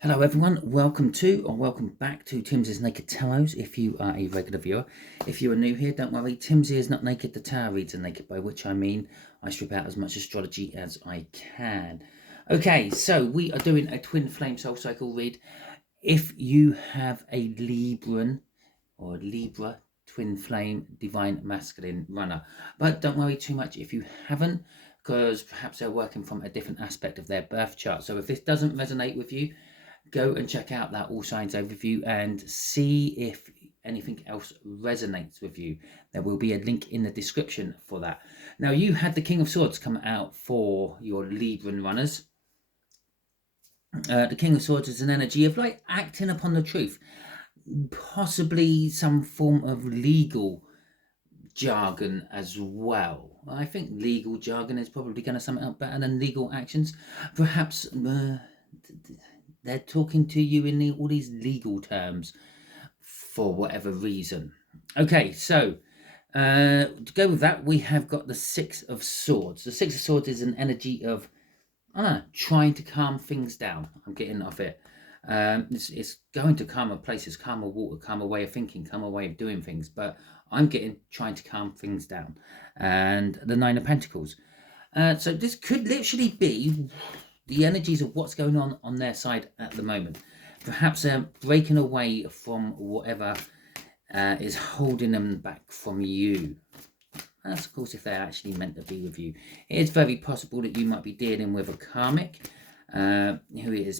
Hello everyone, welcome to or welcome back to Timsy Naked Tarot if you are a regular viewer. If you are new here, don't worry, Timsy is not naked, the tarot reads are naked, by which I mean I strip out as much astrology as I can. Okay, so we are doing a twin flame soul cycle read. If you have a Libran or Libra twin flame divine masculine runner, but don't worry too much if you haven't, because perhaps they're working from a different aspect of their birth chart. So if this doesn't resonate with you, go and check out that all signs overview and see if anything else resonates with you. There will be a link in the description for that. Now, you had the King of Swords come out for your Libran runners. The King of Swords is an energy of like acting upon the truth, possibly some form of legal jargon as well. I think legal jargon is probably going to sum it up better than legal actions. Perhaps they're talking to you in all these legal terms for whatever reason. Okay, so to go with that, we have got the Six of Swords. The Six of Swords is an energy of trying to calm things down. I'm getting off it. It's going to calm a places, calm a water, calm a way of thinking, calm a way of doing things. But I'm trying to calm things down. And the Nine of Pentacles. So this could literally be the energies of what's going on their side at the moment. Perhaps they're breaking away from whatever is holding them back from you. That's, of course, if they're actually meant to be with you. It is very possible that you might be dealing with a karmic who is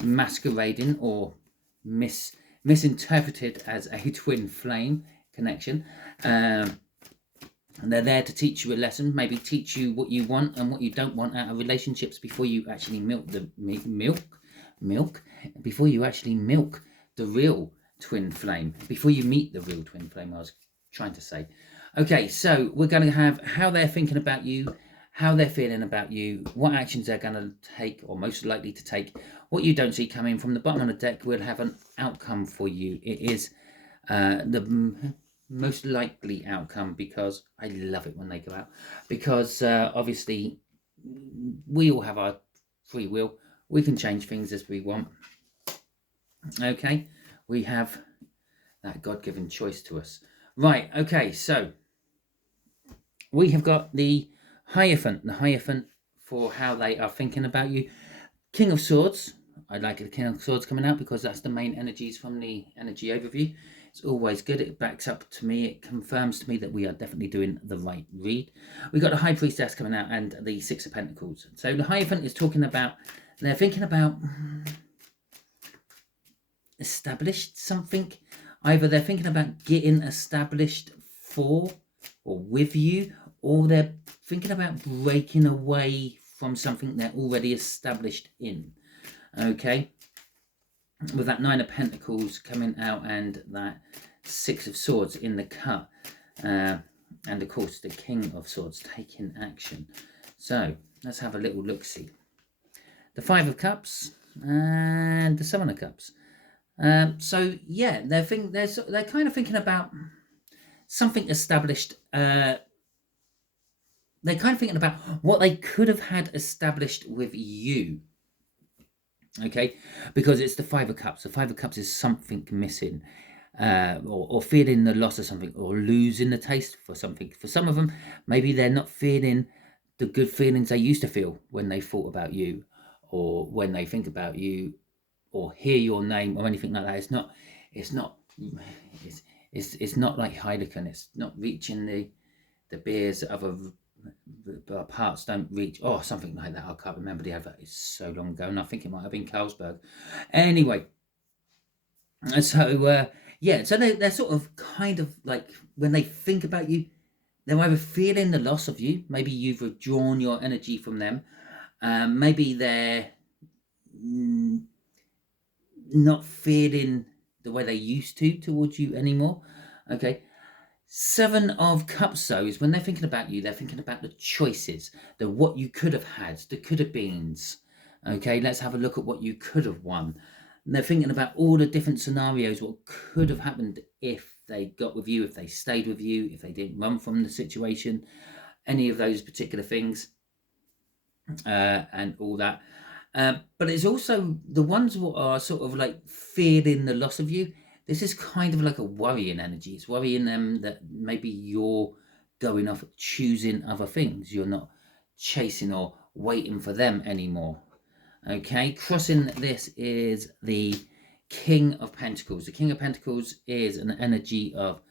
masquerading or misinterpreted as a twin flame connection. And they're there to teach you a lesson, maybe teach you what you want and what you don't want out of relationships before you actually milk the before you actually milk the real twin flame, before you meet the real twin flame, I was trying to say. Okay, so we're going to have how they're thinking about you, how they're feeling about you, what actions they're going to take or most likely to take. What you don't see coming from the bottom of the deck will have an outcome for you. It is the most likely outcome, because I love it when they go out, because obviously we all have our free will. We can change things as we want. Okay, we have that God-given choice to us. Right, okay, so we have got the Hierophant for how they are thinking about you. King of Swords, I like the King of Swords coming out because that's the main energies from the energy overview. It's always good. It backs up to me. It confirms to me that we are definitely doing the right read. We've got the High Priestess coming out and the Six of Pentacles. So the Hierophant is talking about, they're thinking about established something. Either they're thinking about getting established for or with you, or they're thinking about breaking away from something they're already established in. Okay, with that Nine of Pentacles coming out and that Six of Swords in the cut, and of course the King of Swords taking action. So let's have a little look-see. The Five of Cups and the Seven of Cups. So yeah, they're kind of thinking about something established. They're kind of thinking about what they could have had established with you. Okay, because it's the Five of Cups. The Five of Cups is something missing, or feeling the loss of something, or losing the taste for something. For some of them, maybe they're not feeling the good feelings they used to feel when they thought about you, or when they think about you, or hear your name, or anything like that. It's not like Heineken. It's not reaching the beers that other parts don't reach, or something like that. I can't remember the advert. It's so long ago, and I think it might have been Carlsberg. Anyway, so yeah, so they're sort of kind of like, when they think about you, they're either feeling the loss of you, maybe you've withdrawn your energy from them, maybe they're not feeling the way they used to towards you anymore. Okay, Seven of Cups, though, is when they're thinking about you, they're thinking about the choices, the what you could have had, the could have beens. Okay, let's have a look at what you could have won. And they're thinking about all the different scenarios, what could have happened if they got with you, if they stayed with you, if they didn't run from the situation, any of those particular things, and all that. But it's also the ones who are sort of like feeling the loss of you. This is kind of like a worrying energy. It's worrying them that maybe you're going off choosing other things. You're not chasing or waiting for them anymore. Okay, crossing this is the King of Pentacles. The King of Pentacles is an energy of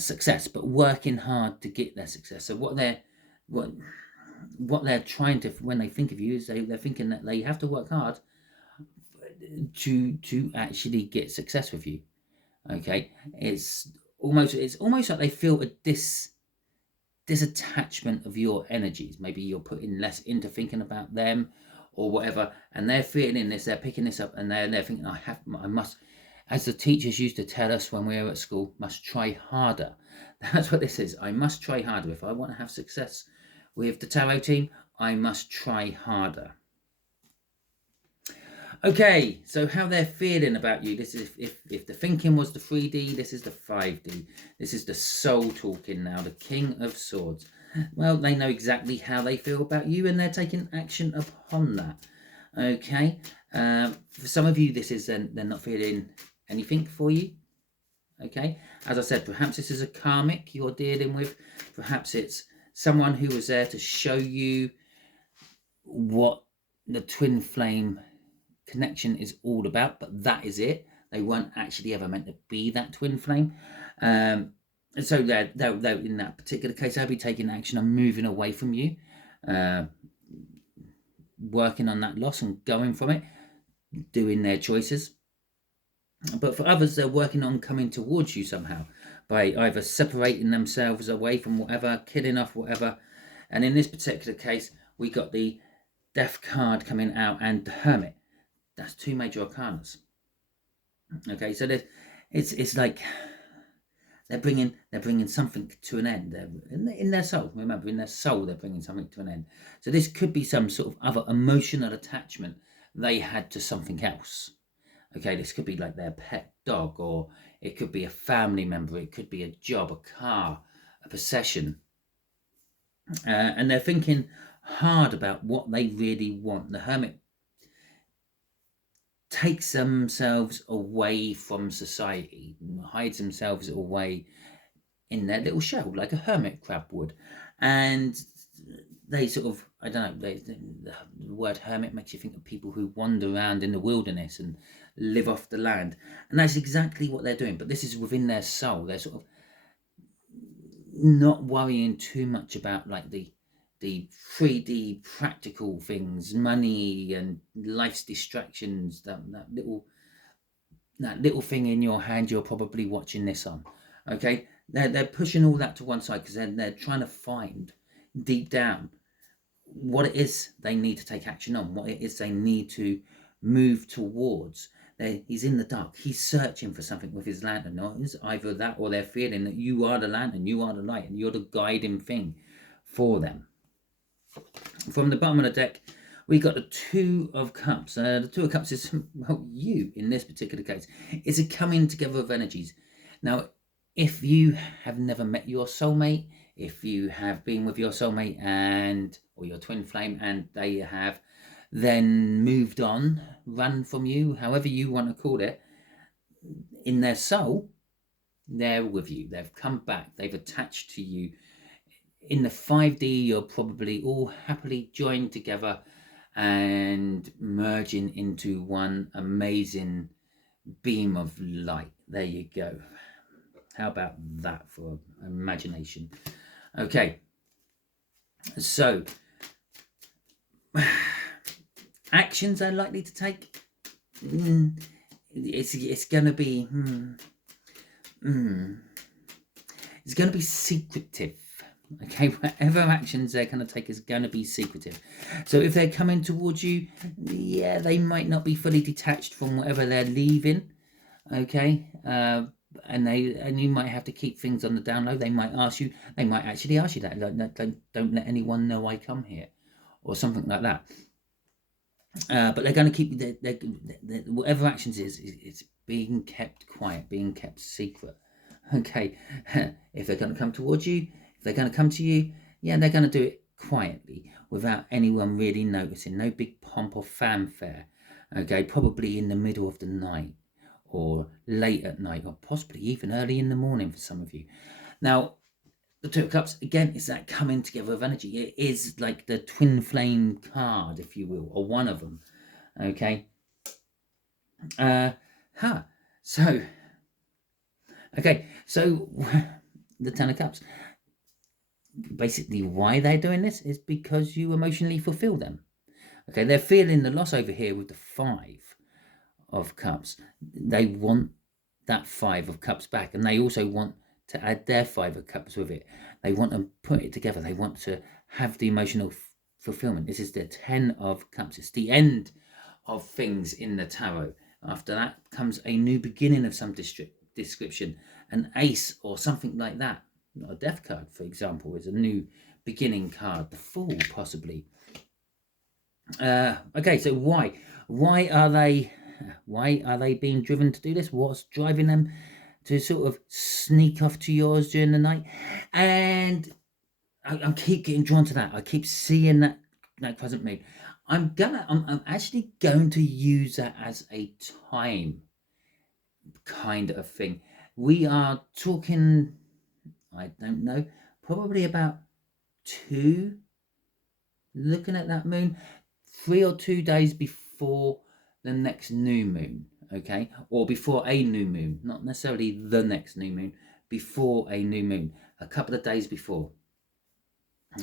success, but working hard to get their success. So what they're trying to, when they think of you, is they're thinking that they have to work hard to actually get success with you. Okay, it's almost like they feel a disattachment of your energies. Maybe you're putting less into thinking about them or whatever, and they're feeling this, they're picking this up, and they're thinking, I must, as the teachers used to tell us when we were at school, must try harder. That's what this is. I must try harder. If I want to have success with the tarot team, I must try harder. Okay, so how they're feeling about you. This is if the thinking was the 3D, this is the 5D. This is the soul talking now, the King of Swords. Well, they know exactly how they feel about you, and they're taking action upon that. Okay, for some of you, this is they're not feeling anything for you. Okay, as I said, perhaps this is a karmic you're dealing with. Perhaps it's someone who was there to show you what the twin flame connection is all about, but that is it. They weren't actually ever meant to be that twin flame. And so they're in that particular case, they'll be taking action and moving away from you, working on that loss and going from it, doing their choices. But for others, they're working on coming towards you somehow by either separating themselves away from whatever, killing off whatever. And in this particular case, we got the Death card coming out and the Hermit. That's two major arcanas. Okay, so it's like they're bringing something to an end. They're in their soul. Remember, in their soul, they're bringing something to an end. So this could be some sort of other emotional attachment they had to something else. Okay, this could be like their pet dog, or it could be a family member. It could be a job, a car, a possession. And they're thinking hard about what they really want. The Hermit takes themselves away from society, hides themselves away in their little shell, like a hermit crab would. And they sort of, I don't know, the word hermit makes you think of people who wander around in the wilderness and live off the land. And that's exactly what they're doing. But this is within their soul. They're sort of not worrying too much about like the 3D practical things, money and life's distractions, that little thing in your hand you're probably watching this on. Okay, they're pushing all that to one side because they're trying to find deep down what it is they need to take action on, what it is they need to move towards. He's in the dark. He's searching for something with his lantern. No, it's either that or they're feeling that you are the lantern, you are the light, and you're the guiding thing for them. From the bottom of the deck, we got the Two of Cups. The Two of Cups is, well, you in this particular case. It's a coming together of energies. Now, if you have never met your soulmate, if you have been with your soulmate or your twin flame and they have then moved on, run from you, however you want to call it, in their soul, they're with you. They've come back. They've attached to you. In the 5D, you're probably all happily joined together and merging into one amazing beam of light. There you go. How about that for imagination? Okay. So, actions they're likely to take. It's going to be. It's going to be secretive. Okay, whatever actions they're going to take is going to be secretive. So if they're coming towards you, yeah, they might not be fully detached from whatever they're leaving. Okay, and you might have to keep things on the down low. They might actually ask you that. Don't let anyone know I come here, or something like that. But they're going to keep whatever actions it's being kept quiet, being kept secret. Okay, if they're going to come towards you, if they're going to come to you, yeah, they're going to do it quietly, without anyone really noticing. No big pomp or fanfare. Okay, probably in the middle of the night, or late at night, or possibly even early in the morning for some of you. Now, the Two of Cups, again, is that coming together of energy. It is like the twin flame card, if you will, or one of them. Okay. So, okay, so the Ten of Cups. Basically, why they're doing this is because you emotionally fulfill them. Okay, they're feeling the loss over here with the Five of Cups. They want that Five of Cups back, and they also want to add their Five of Cups with it. They want to put it together. They want to have the emotional fulfillment. This is the Ten of Cups. It's the end of things in the tarot. After that comes a new beginning of some description. An ace or something like that. A death card, for example, is a new beginning card. The Fool, possibly. Okay, so why are they being driven to do this? What's driving them to sort of sneak off to yours during the night? And I keep getting drawn to that. I keep seeing that crescent moon. I'm actually going to use that as a time kind of thing. We are talking, I don't know, probably about looking at that moon, 3 or 2 days before the next new moon, okay? Or before a new moon, not necessarily the next new moon, before a new moon, a couple of days before,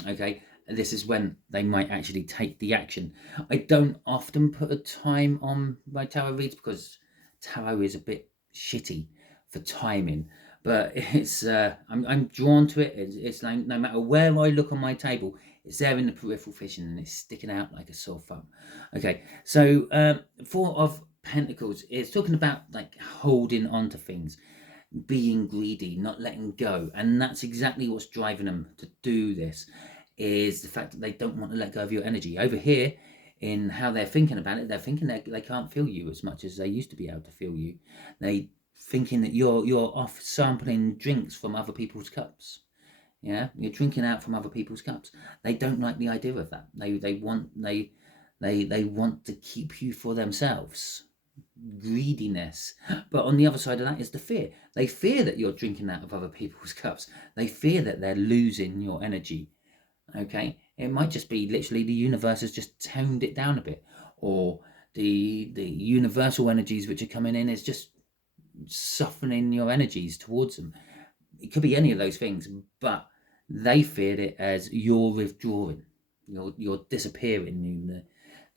okay? This is when they might actually take the action. I don't often put a time on my tarot reads because tarot is a bit shitty for timing, but it's I'm drawn to it. It's like no matter where I look on my table, it's there in the peripheral vision and it's sticking out like a sore thumb. Okay, so Four of Pentacles is talking about like holding on to things, being greedy, not letting go, and that's exactly what's driving them to do this. Is the fact that they don't want to let go of your energy. Over here, in how they're thinking about it, they're thinking they can't feel you as much as they used to be able to feel you. They thinking that you're off sampling drinks from other people's cups. Yeah, you're drinking out from other people's cups. They don't like the idea of that. They want to keep you for themselves. Greediness. But on the other side of that is the fear. They fear that you're drinking out of other people's cups. They fear that they're losing your energy. Okay, it might just be literally the universe has just toned it down a bit, or the universal energies which are coming in is just softening your energies towards them. It could be any of those things, but they feared it as you're withdrawing, you're disappearing.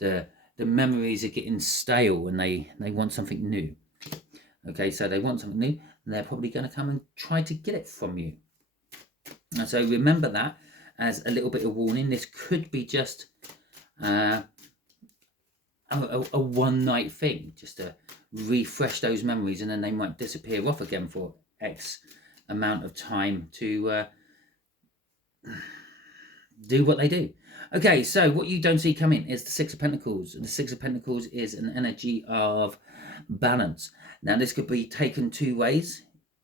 The memories are getting stale, and they want something new. Okay, so they want something new, and they're probably going to come and try to get it from you. And so remember that as a little bit of warning. This could be just a one night thing, just to refresh those memories, and then they might disappear off again for X amount of time to do what they do. Okay, so what you don't see coming is the Six of Pentacles. The Six of Pentacles is an energy of balance. Now, this could be taken two ways.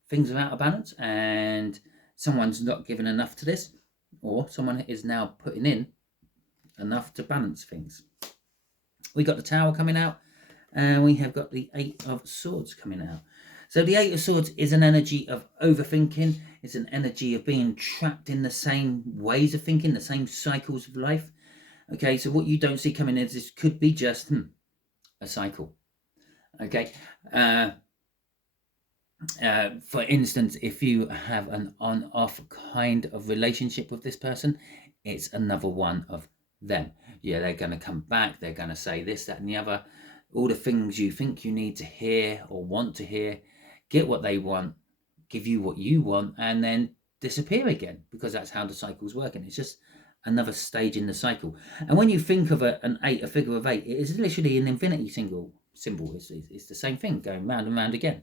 Things are out of balance, and someone's not given enough to this, or someone is now putting in enough to balance things. We got the Tower coming out, and we have got the Eight of Swords coming out. So the Eight of Swords is an energy of overthinking. It's an energy of being trapped in the same ways of thinking, the same cycles of life. Okay, so what you don't see coming is this could be just a cycle. Okay. For instance, if you have an on-off kind of relationship with this person, it's another one of them. Yeah, they're going to come back. They're going to say this, that, and the other. All the things you think you need to hear or want to hear, get what they want, give you what you want, and then disappear again, because that's how the cycle's working. It's just another stage in the cycle. And when you think of an eight, a figure of eight, it is literally an infinity symbol. It's the same thing going round and round again.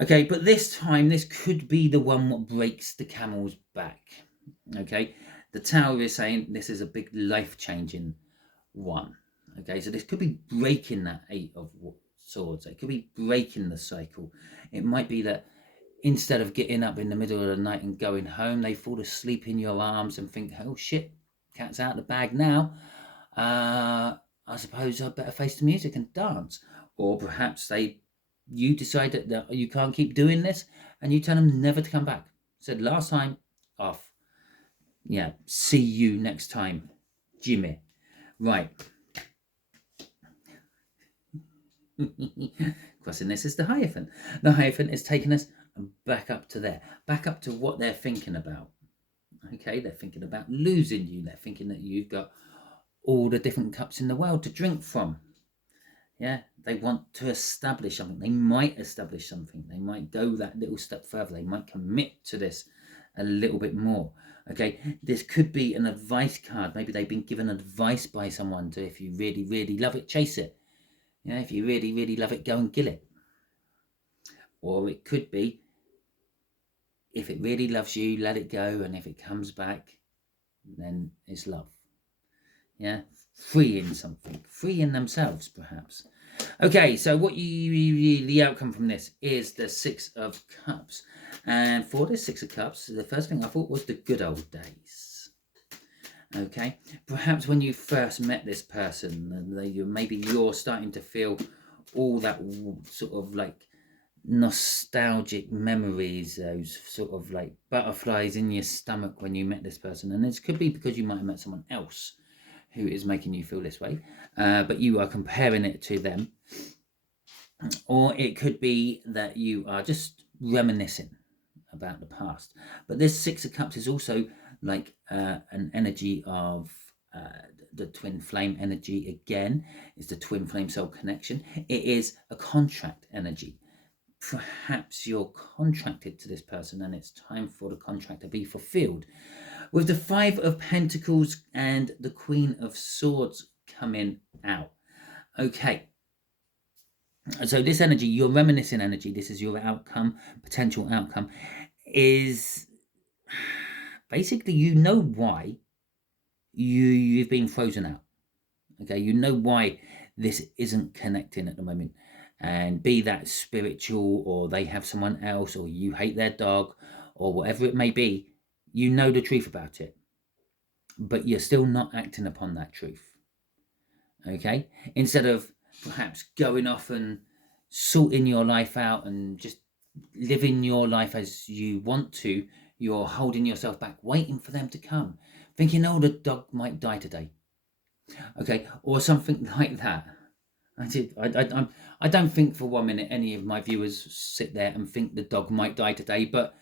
Okay, but this time, this could be the one that breaks the camel's back. Okay, the Tower is saying this is a big life-changing one. Okay, so this could be breaking that Eight of Swords. It could be breaking the cycle. It might be that instead of getting up in the middle of the night and going home, they fall asleep in your arms and think, oh shit, cat's out of the bag now. I suppose I better face the music and dance. Or perhaps you decide that you can't keep doing this, and you tell them never to come back. Said last time, off. Yeah, see you next time, Jimmy. Right. Crossing this is the Hierophant. The Hierophant is taking us back up to there, back up to what they're thinking about. Okay, they're thinking about losing you. They're thinking that you've got all the different cups in the world to drink from. Yeah, they want to establish something. They might establish something. They might go that little step further. They might commit to this a little bit more. Okay, this could be an advice card. Maybe they've been given advice by someone to, if you really, really love it, chase it. Yeah, if you really, really love it, go and kill it. Or it could be, if it really loves you, let it go, and if it comes back, then it's love. Yeah, freeing something, freeing themselves, perhaps. Okay, so the outcome from this is the Six of Cups. And for the Six of Cups, the first thing I thought was the good old days. Okay, perhaps when you first met this person, maybe you're starting to feel all that sort of like nostalgic memories, those sort of like butterflies in your stomach when you met this person. And this could be because you might have met someone else who is making you feel this way, but you are comparing it to them. Or it could be that you are just reminiscing about the past. But this Six of Cups is also like an energy of the twin flame energy. Again, it's the twin flame soul connection. It is a contract energy. Perhaps you're contracted to this person and it's time for the contract to be fulfilled. With the Five of Pentacles and the Queen of Swords coming out. Okay. So this energy, your reminiscing energy, this is your outcome, potential outcome, is basically, you know why you've been frozen out. Okay, you know why this isn't connecting at the moment. And be that spiritual, or they have someone else, or you hate their dog, or whatever it may be, you know the truth about it. But you're still not acting upon that truth. Okay? Instead of perhaps going off and sorting your life out and just living your life as you want to, you're holding yourself back, waiting for them to come, thinking, oh, the dog might die today. Okay? Or something like that. I don't think for 1 minute any of my viewers sit there and think the dog might die today, but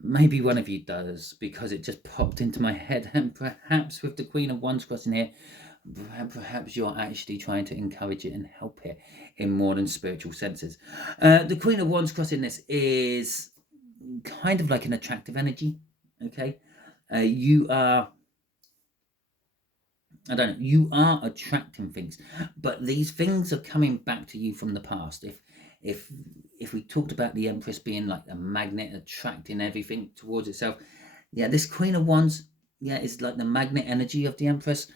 maybe one of you does, because it just popped into my head. And perhaps with the Queen of Wands crossing here, perhaps you're actually trying to encourage it and help it in more than spiritual senses. The Queen of Wands crossing this is kind of like an attractive energy. Okay, you are, I don't know, you are attracting things, but these things are coming back to you from the past. If we talked about the Empress being like a magnet attracting everything towards itself, yeah, this Queen of Wands, yeah, is like the magnet energy of the Empress,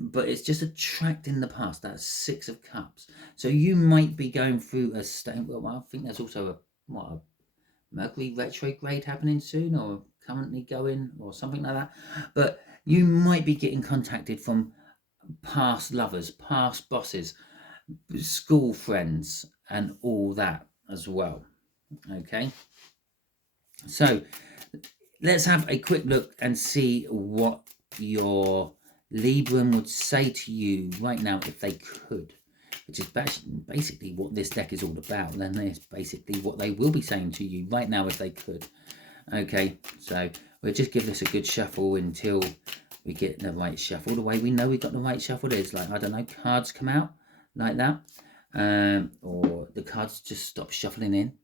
but it's just attracting the past. That's Six of Cups. So you might be going through a state. Well, I think there's also a Mercury retrograde happening soon, or currently going, or something like that. But you might be getting contacted from past lovers, past bosses, school friends, and all that as well. Okay, so let's have a quick look and see what your Libran would say to you right now if they could, which is basically what this deck is all about. Then it's basically what they will be saying to you right now if they could. Okay, so we'll just give this a good shuffle until we get the right shuffle. The way we know we got the right shuffle is like, I don't know, cards come out like that, or the cards just stop shuffling in,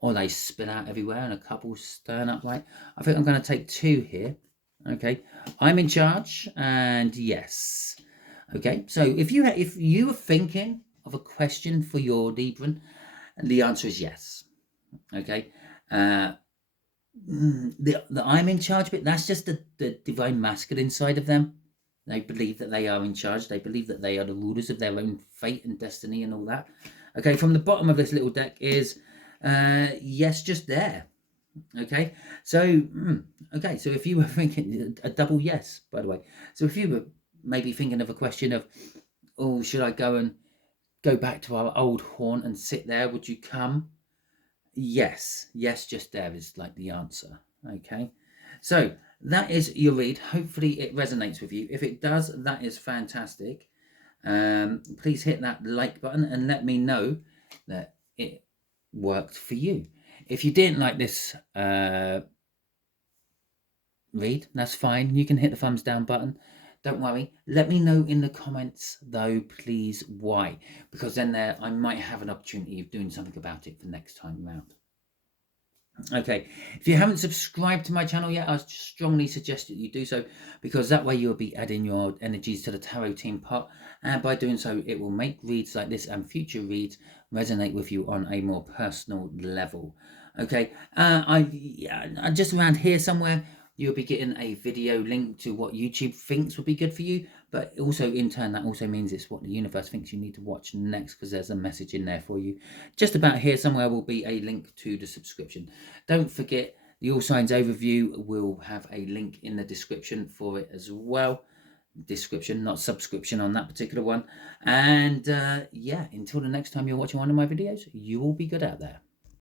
or they spin out everywhere and a couple turn up. Like, I think I'm going to take two here. Okay, I'm in charge, and yes. Okay, so if you were thinking of a question for your Libran, the answer is yes. Okay, the I'm in charge bit, that's just the divine masculine side of them. They believe that they are in charge. They believe that they are the rulers of their own fate and destiny and all that. Okay, from the bottom of this little deck is yes, just there. Okay, so okay, so if you were thinking a double yes, by the way, so if you were maybe thinking of a question of, oh, should I go back to our old haunt and sit there? Would you come? Yes, yes, just there is like the answer. Okay, so that is your read. Hopefully, it resonates with you. If it does, that is fantastic. Please hit that like button and let me know that it worked for you. If you didn't like this read, that's fine. You can hit the thumbs down button. Don't worry. Let me know in the comments though, please, why. Because then there I might have an opportunity of doing something about it for next time round. Okay, if you haven't subscribed to my channel yet, I strongly suggest that you do so, because that way you'll be adding your energies to the tarot team pot, and by doing so it will make reads like this and future reads resonate with you on a more personal level. Okay, I just around here somewhere you'll be getting a video link to what YouTube thinks would be good for you, but also in turn that also means it's what the universe thinks you need to watch next, because there's a message in there for you. Just about here somewhere will be a link to the subscription. Don't forget, the All Signs overview will have a link in the description for it as well. Description, not subscription on that particular one. And yeah, until the next time you're watching one of my videos, you will be good out there.